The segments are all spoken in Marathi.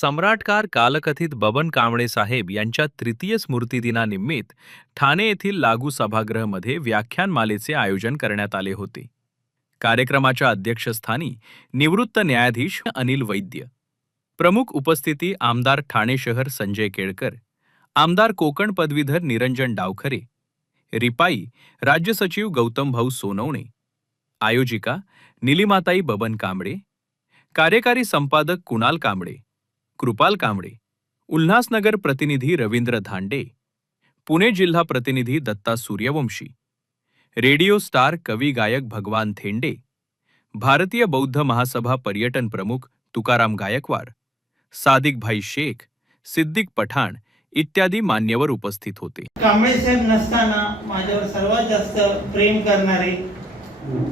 सम्राटकार कालकथित बबन कांबळे साहेब यांच्या तृतीय स्मृतिदिनानिमित्त ठाणे येथील लागू सभागृहमध्ये व्याख्यानमालेचे आयोजन करण्यात आले होते. कार्यक्रमाच्या अध्यक्षस्थानी निवृत्त न्यायाधीश अनिल वैद्य. प्रमुख उपस्थिती आमदार ठाणे शहर संजय केळकर आमदार कोकण पदवीधर निरंजन डावखरे रिपाई राज्य सचिव गौतम भाऊ सोनवणे आयोजिका निलिमाताई बबन कांबळे कार्यकारी संपादक कुणाल कांबळे कृपाल कांबळे उल्हासनगर प्रतिनिधी रवींद्र धांडे पुणे जिल्हा प्रतिनिधी दत्ता सूर्यवंशी रेडिओ स्टार कवी गायक भगवान थेंडे भारतीय बौद्ध महासभा पर्यटन प्रमुख तुकाराम गायकवाड सादिकभाई शेख सिद्दीक पठाण इत्यादी मान्यवर उपस्थित होते. कांबळे साहेब नसताना माझ्यावर सर्वात जास्त प्रेम करणारे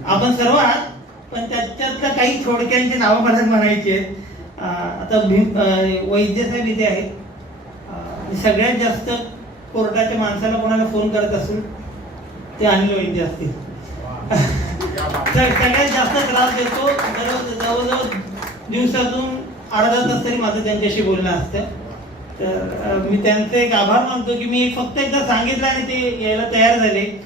आपण सर्वात पण त्याच्यातल्या काही थोडक्यांची नावं मला म्हणायची आहेत. आता भीम अं, वैद्य साहेब इथे आहेत. सगळ्यात जास्त कोर्टाच्या माणसाला कोणाला फोन करत असेल ते अनिल वैद्य असतील. सगळ्यात जास्त त्रास देतो जवळ- जवळजवळ दिवसातून अर्धा तास तरी माझं त्यांच्याशी बोलणं असतं. तर मी त्यांचे एक आभार मानतो की मी फक्त एकदा सांगितलं आणि ते यायला तयार झाले.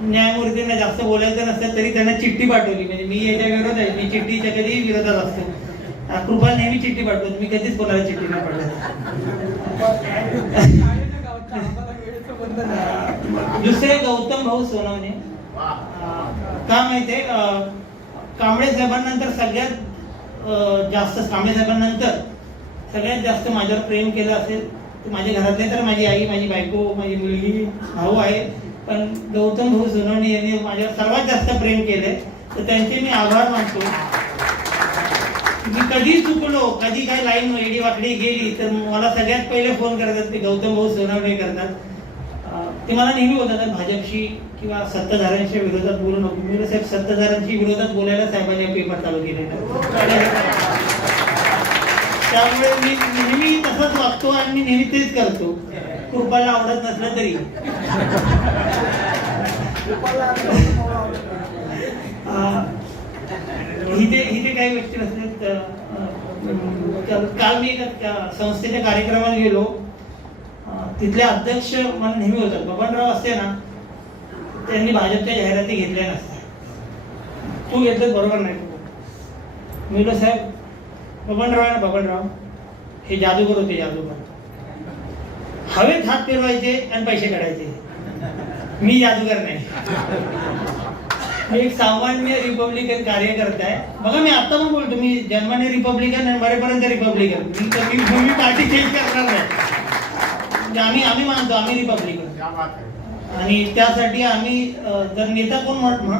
न्यायमूर्तींना जास्त बोलायचं नसतं तरी त्यांना चिठ्ठी पाठवली. म्हणजे मी याच्या विरोधात आहे मी चिठ्ठीच्या कधीही विरोधात असतो. अ, कृपाल नेहमी चिठ्ठी पाठवतो मी कधीच कोणाला चिठ्ठी नाही पाठवत. दुसरे गौतम भाऊ सोनवणे. का माहितीये कांबळे साहेबांनंतर सगळ्यात जास्त कांबळे साहेबांनंतर सगळ्यात जास्त माझ्यावर प्रेम केलं असेल माझ्या घरातले तर माझी आई माझी बायको माझी मुलगी भाऊ आहे. पण गौतम भाऊ सोनवणे यांनी माझ्यावर सर्वात जास्त प्रेम केलंय तर त्यांचे मी आभार मानतो. मी कधी चुकलो कधी काही लाईन एडी वाकडी गेली तर मला सगळ्यात पहिले फोन करतात ते गौतम भाऊ सोनवणे करतात. ते मला नेहमी बोलतात भाजपशी किंवा सत्ताधाऱ्यांच्या विरोधात बोलू नको. मी साहेब सत्ताधाऱ्यांच्या विरोधात बोलायला साहेबांनी पेपर चालू केलेला त्यामुळे मी नेहमी तसंच वागतो आणि मी नेहमी तेच करतो. कृपाला आवडत नसलं तरी. अं, इथे इथे काही व्यक्ती नसतात काल मी एका संस्थेच्या कार्यक्रमाला गेलो. तिथले अध्यक्ष मला नेहमी होतात बबनराव असते ना त्यांनी भाजपच्या जाहिराती घेतल्या नसत्या. तू घेतलं बरोबर नाही. मी म्हणलो, साहेब बबनराव आहे ना बबनराव. हे जादूगर होते जादूगर. हवेत हात फिरवायचे आणि पैसे काढायचे. मी जादूगर नाही. मी एक सामान्य रिपब्लिकन कार्यकर्ता आहे बघा मी आता पण बोलतो मी जन्माने रिपब्लिकन आणि मरेपर्यंत रिपब्लिकन. मी मी पार्टी चेंज करणार नाही. म्हणजे आम्ही आम्ही मानतो आम्ही रिपब्लिकन. आणि त्यासाठी आम्ही जर नेता कोण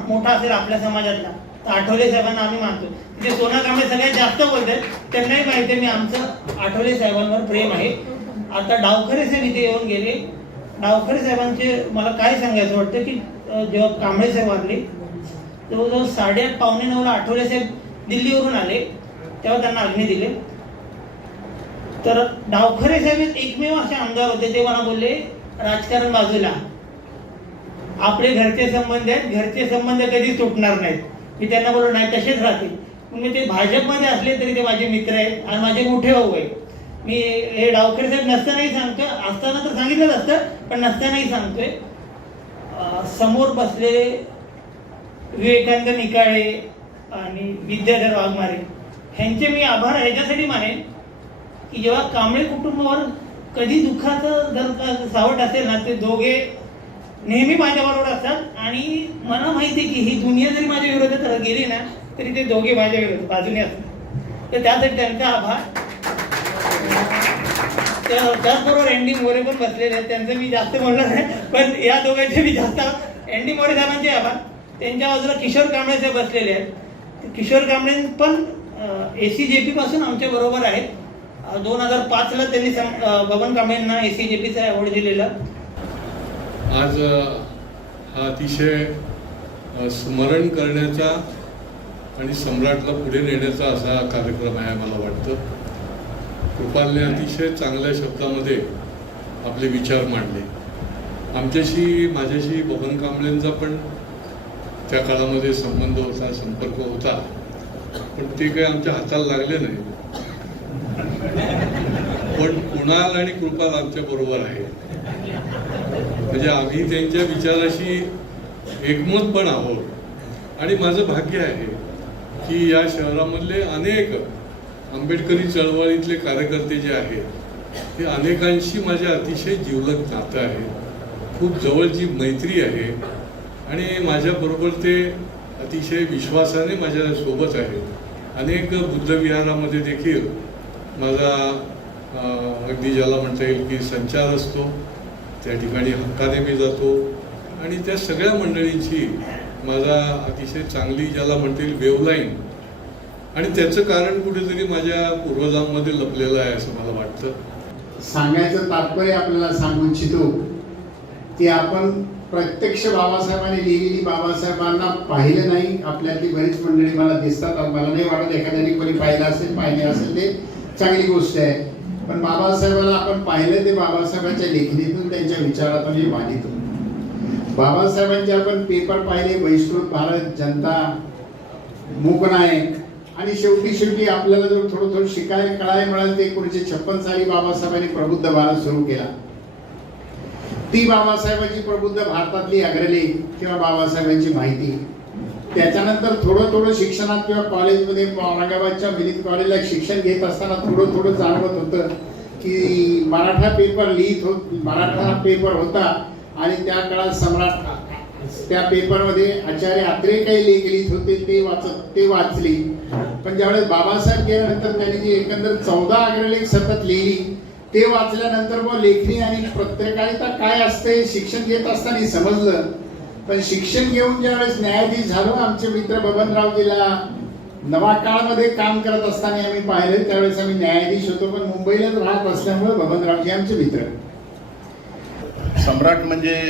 मोठा असेल आपल्या समाजातला तर आठवले साहेबांना आम्ही मानतो. ते सोना कांबळे सगळ्यात जास्त बोलतात त्यांनाही माहिती आहे मी आमचं आठवले साहेबांवर प्रेम आहे. आता डावखरे साहेब इथे येऊन गेले. डावखरे साहेबांचे मला काय सांगायचं वाटतं की जेव्हा कांबळे साहेब वारले जवळजवळ साडेआठ पावणे नऊला आठवले साहेब दिल्लीवरून आले. तेव्हा त्यांना अग्नी दिले. तर डावखरे साहेब एकमेव असे आमदार होते ते मला बोलले राजकारण बाजूला. आपले घरचे संबंध आहेत घरचे संबंध कधी तुटणार नाहीत. मी त्यांना बोललो नाही तसेच राहतील. पण मी ते भाजपमध्ये असले तरी ते माझे मित्र आहेत आणि माझे मोठे भाऊ आहेत. मी हे डावखरे साहेब नसतानाही सांगतोय असताना तर सांगितलंच असतं पण नसतानाही सांगतोय. समोर बसलेले विवेकानंद निकाळे आणि विद्याधर वाघमारे ह्यांचे मी आभार ह्याच्यासाठी मानेन की जेव्हा कांबळे कुटुंबावर कधी दुःखाचं जर सावट असेल ना ते दोघे नेहमी माझ्याबरोबर असतात. आणि मला माहिती आहे की ही दुनिया जरी माझ्या विरोधात गेली ना तरी ते दोघे माझ्या विरोधात बाजूने असतात. तर त्यासाठी त्यांचा आभार. त्याचबरोबर एन डी मोरे पण बसलेले आहेत. त्यांचं मी जास्त बोलणार नाही पण या दोघांचे मी जास्त एन डी मोरे साहेबांचे आभार. त्यांच्या बाजूला किशोर कांबळे साहेब बसलेले आहेत. किशोर कांबळे पण ए सी जे पीपासून आमच्या बरोबर आहेत. दोन हजार पाचला त्यांनी बबन कांबळेंना ए सी जे पीचा अवॉर्ड दिलेला. आज हा अतिशय स्मरण करण्याचा आणि सम्राटला पुढे नेण्याचा असा कार्यक्रम आहे मला वाटतं. कृपालने अतिशय चांगल्या शब्दामध्ये आपले विचार मांडले. आमच्याशी माझ्याशी बबन कांबळेंचा पण त्या काळामध्ये संबंध होता संपर्क होता. पण ते काही आमच्या हाताला लागले नाही. पण कुणाल आणि कृपाल आमच्या बरोबर आहे. म्हणजे आम्ही त्यांच्या विचाराशी एकमत पण आहोत. आणि माझं भाग्य आहे की या शहरामधले अनेक आंबेडकरी चळवळीतले कार्यकर्ते जे आहेत ते अनेकांशी माझ्या अतिशय जिवलग नातं आहे. खूप जवळची मैत्री आहे. आणि माझ्याबरोबर ते अतिशय विश्वासाने माझ्यासोबत आहेत. अनेक बुद्धविहारामध्ये देखील माझा अगदी ज्याला म्हणता येईल की संचार असतो. त्या ठिकाणी हक्काने मी जातो. आणि त्या सगळ्या मंडळींची माझा अतिशय चांगली ज्याला म्हणता येईल वेवलाईन आणि त्याचं कारण कुठेतरी माझ्या पूर्वजांमध्ये लपलेलं आहे असं मला वाटतं. सांगायचं तात्पर्य आपल्याला सांगू इच्छितो की आपण प्रत्यक्ष बाबासाहेबांनी लिहिलेली बाबासाहेबांना पाहिलं नाही. आपल्यातली बरीच मंडळी मला दिसतात. मला नाही वाटत एखाद्याने कोणी पाहिलं असेल पाहिले असेल ते चांगली गोष्ट आहे. पण बाबासाहेबांना आपण पाहिलं ते बाबासाहेबांच्या लेखणीतून त्यांच्या विचारातून हे वाणीतून बाबासाहेबांचे आपण पेपर पाहिले बहिष्कृत भारत जनता मूकनायक. आणि शेवटी शेवटी आपल्याला जर थोडं थोडं शिकायला कळायला मिळालं ते एकोणीसशे छप्पन साली बाबासाहेबांनी प्रबुद्ध भारत सुरू केला. ती बाबासाहेबांची प्रबुद्ध भारतातली अग्रलेख किंवा बाबासाहेबांची माहिती. त्याच्यानंतर थोडं थोडं शिक्षणात किंवा कॉलेजमध्ये औरंगाबादच्या मिलित कॉलेजला शिक्षण घेत असताना थोडं थोडं जाणवत होतं की मराठा पेपर लिहित होत मराठा पेपर होता आणि त्या काळात सम्राट त्या पेपरमध्ये आचार्य आत्रे काही लेख लिहित होते ते वाचत ते वाचली. पण ज्यावेळेस बाबासाहेब गेल्यानंतर त्यांनी जी एकंदर चौदा अग्रलेख सतत लिहिली ते वाचल्यानंतर मग लेखणी आणि पत्रकारिता काय असते शिक्षण घेत असताना समजलं. पण शिक्षण घेऊन ज्यावेळेस न्यायाधीश झालो आमचे मित्र बबनराव गेला. नवा काळमध्ये काम करत असताना आम्ही पाहिलं त्यावेळेस आम्ही न्यायाधीश होतो पण मुंबईलाच राहत असल्यामुळे बबनरावजी आमचे मित्र. सम्राट म्हणजे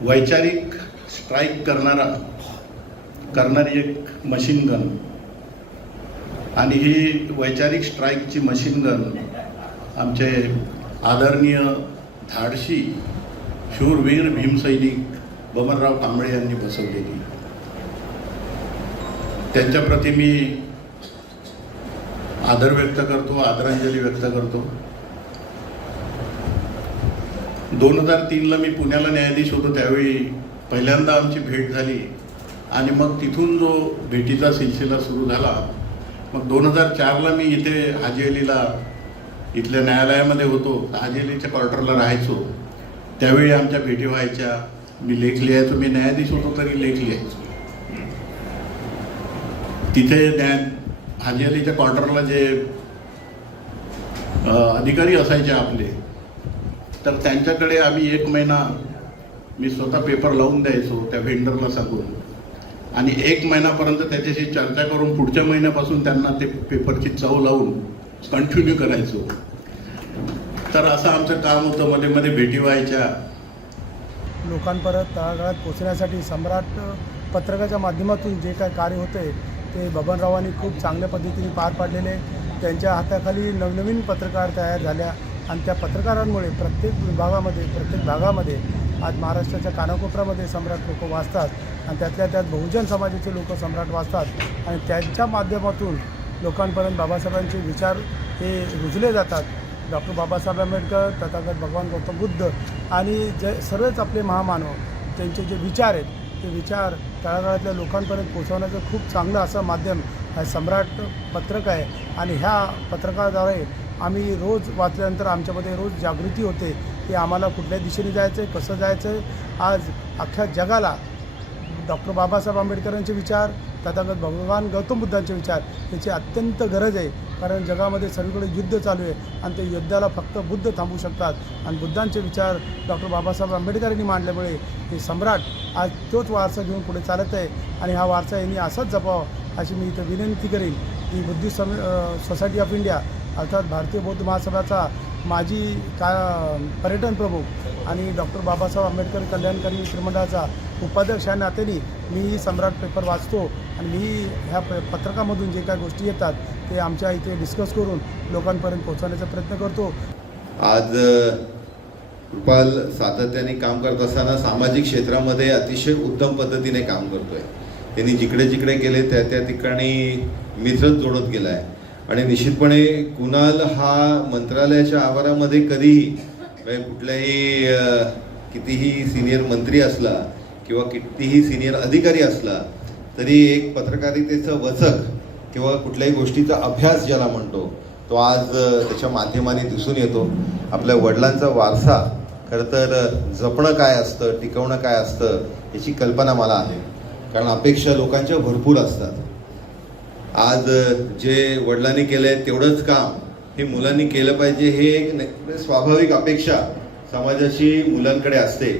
वैचारिक स्ट्राईक करणारा करणारी एक मशीन गन आणि ही वैचारिक स्ट्राईकची मशीन गन आमचे आदरणीय धाडशी शूरवीर भीमसैनिक बमनराव कांबळे यांनी बसवलेली. त्यांच्याप्रती मी आदर व्यक्त करतो आदरांजली व्यक्त करतो. दोन हजार तीनला मी पुण्याला न्यायाधीश होतो त्यावेळी पहिल्यांदा आमची भेट झाली आणि मग तिथून जो भेटीचा सिलसिला सुरू झाला मग दोन हजार चारला मी इथे हाजी अलीला इथल्या न्यायालयामध्ये होतो. आजेलीच्या अलीच्या क्वार्टरला राहायचो. त्यावेळी आमच्या भेटी व्हायच्या. मी लेख लिहायचो. मी न्यायाधीश होतो तरी लेख लिहायचो. तिथे न्याय हाजेलीच्या क्वार्टरला जे अधिकारी असायचे आपले तर त्यांच्याकडे आम्ही एक महिना मी स्वतः पेपर लावून द्यायचो त्या व्हेंडरला सांगून. आणि एक महिन्यापर्यंत त्याच्याशी चर्चा करून पुढच्या महिन्यापासून त्यांना ते पेपरची चव लावून कंटिन्यू करायचो. तर असं आमचं काम होतं मध्ये मध्ये भेटी व्हायच्या. लोकांपर्यंत तळागाळात पोचण्यासाठी सम्राट पत्रकाच्या माध्यमातून जे काय कार्य होते ते बबनरावांनी खूप चांगल्या पद्धतीने पार पाडलेले. त्यांच्या हाताखाली नवनवीन पत्रकार तयार झाल्या आणि त्या पत्रकारांमुळे प्रत्येक विभागामध्ये प्रत्येक भागामध्ये आज महाराष्ट्राच्या कानाकोपऱ्यामध्ये सम्राट लोक वाचतात आणि त्यातल्या त्यात बहुजन समाजाचे लोक सम्राट वाचतात आणि त्यांच्या माध्यमातून लोकांपर्यंत बाबासाहेबांचे विचार हे रुजले जातात. डॉक्टर बाबासाहेब आंबेडकर तथागत भगवान गौतम बुद्ध आणि जे सर्वच आपले महामानव त्यांचे जे विचार आहेत ते विचार तळागाळातल्या लोकांपर्यंत पोहोचवण्याचं खूप चांगलं असं माध्यम हा सम्राट पत्रक आहे. आणि ह्या पत्रकाद्वारे आम्ही रोज वाचल्यानंतर आमच्यामध्ये रोज जागृती होते. की आम्हाला कुठल्या दिशेने जायचं आहे कसं जायचं आहे आज अख्ख्या जगाला डॉक्टर बाबासाहेब आंबेडकरांचे विचार तथागत भगवान गौतम बुद्धांचे विचार याची अत्यंत गरज आहे. कारण जगामध्ये सगळीकडे युद्ध चालू आहे आणि ते युद्धाला फक्त बुद्ध थांबवू शकतात. आणि बुद्धांचे विचार डॉक्टर बाबासाहेब आंबेडकरांनी मांडल्यामुळे हे सम्राट आज तोच वारसा घेऊन पुढे चालत आहे. आणि हा वारसा यांनी असाच जपावा अशी मी इथं विनंती करेन. की बुद्धिस्ट सम सोसायटी ऑफ इंडिया अर्थात भारतीय बौद्ध महासभाचा माजी का पर्यटन प्रमुख आणि डॉक्टर बाबासाहेब आंबेडकर कल्याणकारी मित्रमंडळाचा उपाध्यक्ष या नात्याने मी सम्राट पेपर वाचतो आणि मी ह्या प पत्रकामधून जे काही गोष्टी येतात ते आमच्या इथे डिस्कस करून लोकांपर्यंत पोहोचवण्याचा प्रयत्न करतो. आज अ, कृपाल सातत्याने काम करत असताना सामाजिक क्षेत्रामध्ये अतिशय उत्तम पद्धतीने काम करतोय. त्यांनी जिकडे जिकडे गेले त्या त्या ठिकाणी मित्रच जोडत गेला आहे आणि निश्चितपणे कुणाल हा मंत्रालयाच्या आवारामध्ये कधीही म्हणजे कुठल्याही कितीही सिनियर मंत्री असला किंवा कितीही सिनियर अधिकारी असला तरी एक पत्रकारितेचं वचक किंवा कुठल्याही गोष्टीचा अभ्यास ज्याला म्हणतो तो आज त्याच्या माध्यमाने दिसून येतो. आपल्या वडिलांचा वारसा खरं तर जपणं काय असतं टिकवणं काय असतं याची कल्पना मला आहे. कारण अपेक्षा लोकांच्या भरपूर असतात. आज जे वडिलांनी केलं आहे तेवढंच काम हे मुलांनी केलं पाहिजे हे एक म्हणजे स्वाभाविक अपेक्षा समाजाशी मुलांकडे असते.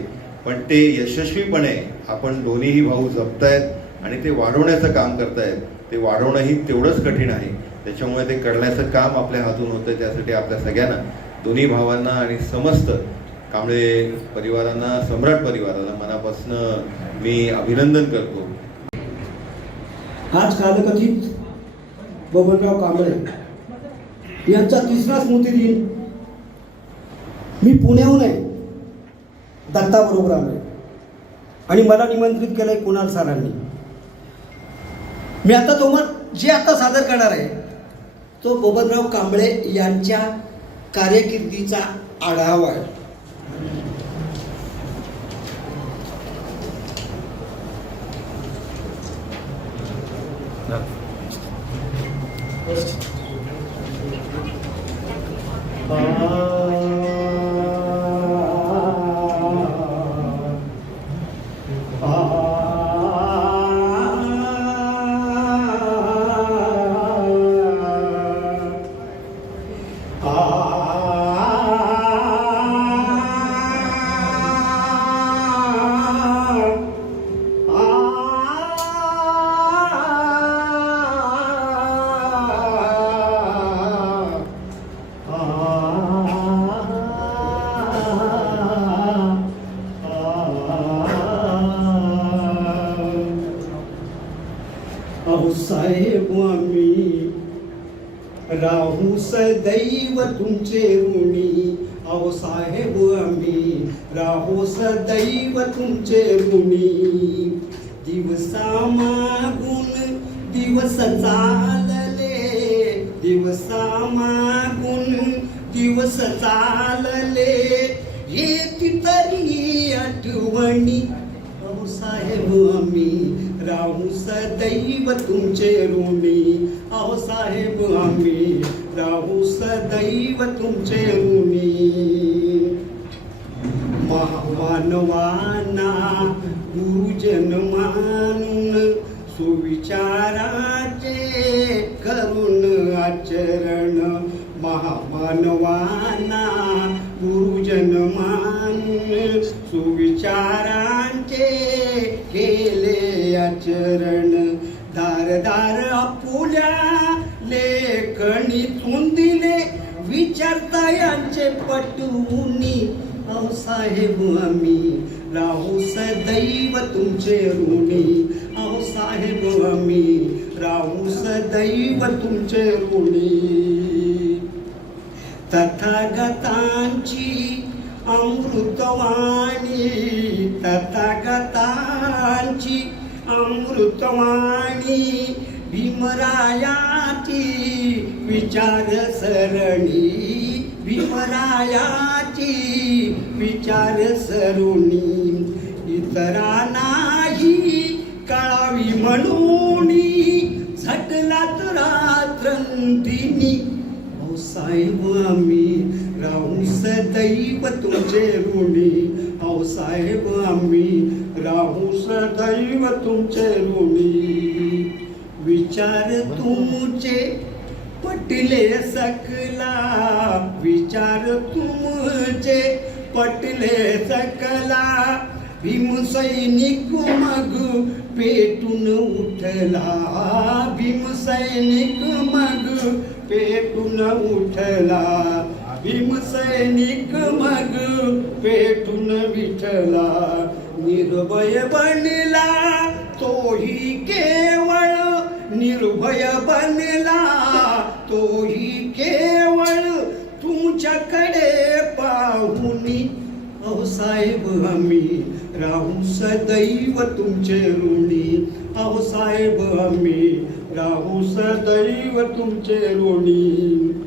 पण ते यशस्वीपणे आपण दोन्हीही भाऊ जपतायत आणि ते वाढवण्याचं काम करतायत. ते वाढवणंही तेवढंच कठीण आहे. त्याच्यामुळे ते करण्याचं काम आपल्या हातून होतं त्यासाठी आपल्या सगळ्यांना दोन्ही भावांना आणि समस्त कांबळे परिवारांना सम्राट परिवाराला मनापासून मी अभिनंदन करतो. आज कालकथित बबनराव कांबळे. यांचा तिसरा स्मृतिदिन मी पुण्याहून आहे. दत्ताबरोबर आहे आणि मला निमंत्रित केलंय कुणाल सरांनी. मी आता तुम्हाला जे आता सादर करणार आहे तो बबनराव कांबळे यांच्या कार्यकिर्दीचा आढावा आहे. अहो साहेब हो आम्ही. राहू सदैव तुमचे ऋणी. अहो साहेब हो आम्ही. राहू सदैव तुमचे ऋणी. दिवसा मागून दिवस चालले. दिवसा मागून दिवस चालले. येत तरी आठवणी. अहो साहेब हो आम्ही. राहू सदैव तुमचे ऋणी अहो साहेब आम्ही राहू सदैव तुमचे ऋणी महामानवाना गुरुजन मानून सुविचाराचे करून आचरण. महामानवाना गुरुजन मानून सुविचारा शरण. दार दार आपुल्या लेखणी दिले विचारता यांचे पटवूनी अहो साहेब आम्ही राहू सदैव तुमचे ऋणी. अहो साहेब आम्ही राहू सदैव तुमचे ऋणी. तथागतांची अमृतवाणी तथागतांची अमृतवाणी भीमरायाची विचार सरणी. भीमरायाची विचार सरुणी. इतरा नाही कळावी म्हणून झटलात रात्रंदिनी. अहो साहेब आम्ही राहून सदैव तुमचे ऋणी. अहो साहेब आम्ही राहू सदैव तुमचे ऋणी विचार तुमचे पटले सकला विचार तुमचे पटले सकला. भीमसैनिक मग पेटून उठला भीमसैनिक मग पेटून उठला. भीमसैनिक मग पेटून विठला निर्भय बनला. तोही केवळ निर्भय बनला. तोही केवळ तुमच्याकडे पाहुनी. अहो साहेब आम्ही राहू सदैव तुमचे ऋणी. अहो साहेब आम्ही राहू सदैव तुमचे ऋणी.